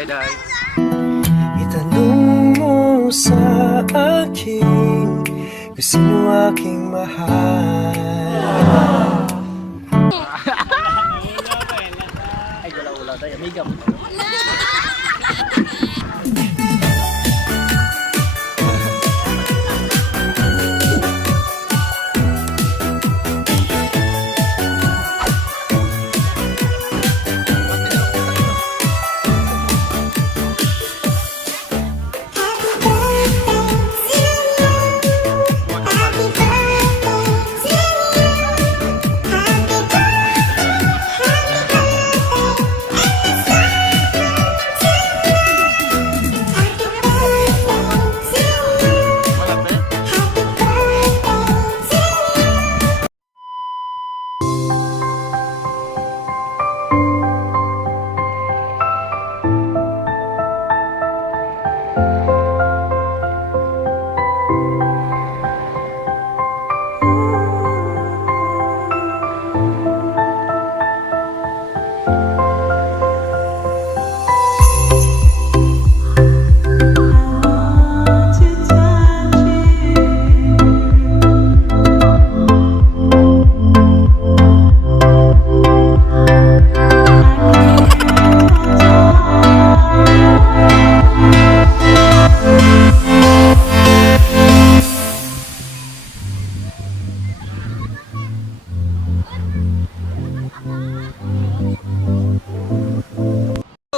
Day-day. Itanong mo sa akin kung sino aking mahal. Ay, galaw-ulaw tayo. Amiga mo.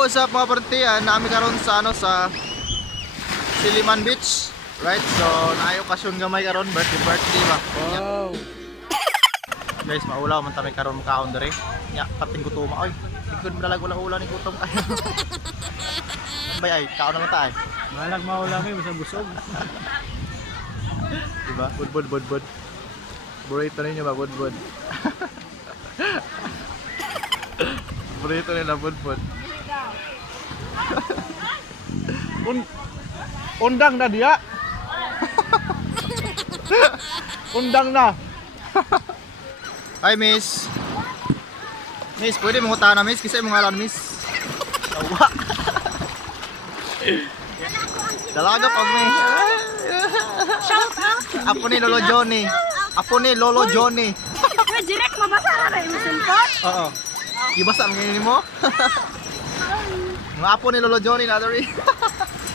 What's up mga partiyan? Nami karon sa sa Siliman Beach, right? So naayo okasyon gamay karon, birthday ba. Wow. Guys, maulaw man tami karon makaon dere. Nya pating gutuma oy. Ikod dalag wala ni gutom kayo. Bay ay kaon na ta ay. Malag maulami basta busog. Diba? Bud. Burrito ninyo ba bud. Burrito nila bud. Undang na dia. Undang na. Hi miss. Miss, pwede mong utana miss? Kisay mong ngalan miss? Tawa. Dalaga pa mi. Shout out! Apo ni Lolo Johnny. May direct mabasa na yung cellphone? Oo. Gibasa ang ngayon mo? Mga apo ni Lolo Johnny na rin.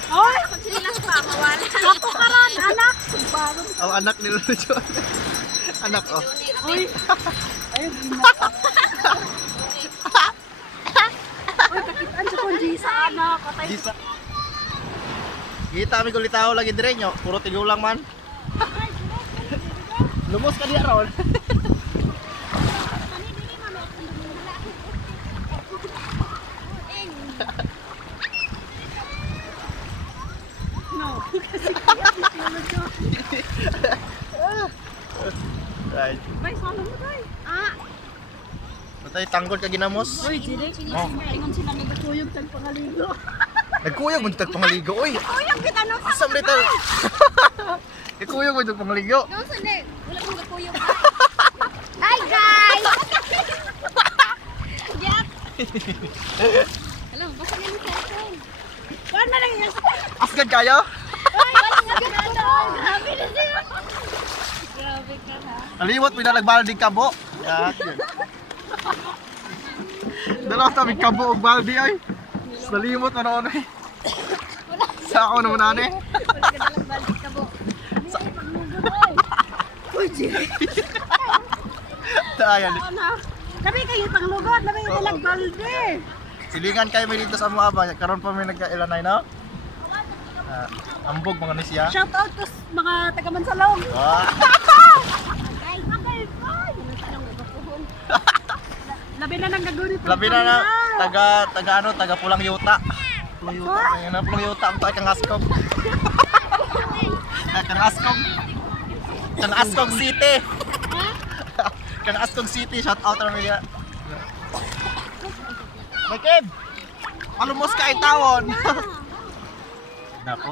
Oy! Pag sinilas pa, mawala. Apo ka ron, anak! Bagong Ang anak ni Lolo Johnny. Anak oh. Uy! Ayun, ginak. Uy, kakitaan sa kong Gisa, anak. Patay. Gisa. Kita mi kulitaw lagi dire nyo. Puro tigulang man. Lumos ka diya ron. No, kasi kaya naglalagyo. Right. May salo mo tayo. Ah! Matay tanggol ka ginamos. Uy, direct. Ingon sila nagkuyog tag pangaligo. Nagkuyog mo tag pangaligo oy. Kuyog kita no? Asam dito. Nagkuyog mo tag pangaligo. No, sandali. Wala kong nagkuyog. Hi guys! Jack! Hello, basta nga yung cellphone. Paano na lang yung Asgad kayo? Ay, wala nga gano'n. Grabe na siya. Grabe ka na. Aliwat pinalagbaldi kabo. Yak yun. Dalawa tabi kabo og baldi ay. Salimot ano eh. Sa ako naman ane. Wala ka dalang balik ka po. Sa paglugo mo eh. Uy, Jiri. Ayan. Kami kayo panglugod, kami kayo dalang balde. Silingan kayo may dito sa mga ba. Karon pa may nagkailanay na. Ambog mga nisya. Shout out ko sa mga taga Mansalong. Ah. Labi na nang gagawin. Labi na taga Pulang Yuta. Pulang Yuta. Ayun na Pulang Yuta ang tayo kang Askog. Kang Askog City. Kang Askog City, shout out na mga. Makib. Alumos ka ay tawon. Nako.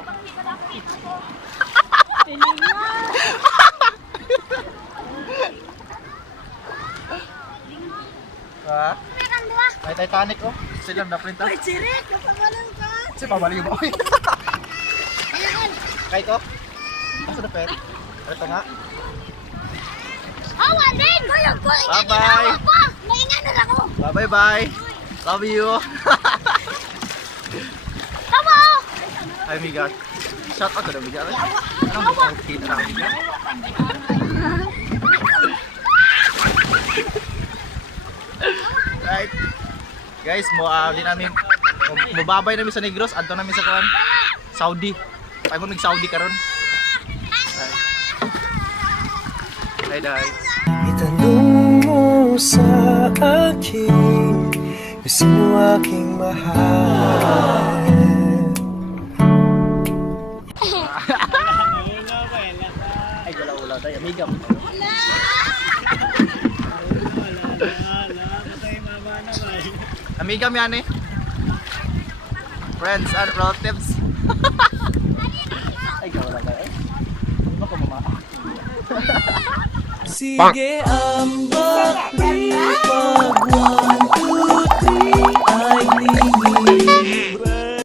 Ha? May Titanic oh. Silang na print. Uy, Chirik! Kapangalan ka! Si pabalik mo. Kay ko. Asa na pet? Ito nga. Awan din! Bye-bye. Maingan na lang ako! Bye bye. Love you. Tama! Ay my god. Shout out to the media. Anong kita na media? Right. Guys, di namin mubabay namin sa Negros, adto namin sa kuan. Saudi. Ay mo nag-Saudi karon. Hi, dai. Itanong mo sa akin kung sino aking mahal. Ay, wala tayo. Amiga mo. Amiga mo yan eh. Friends and relatives. Ay, wala tayo. Ano ko mama? Sige ang bakit pagwa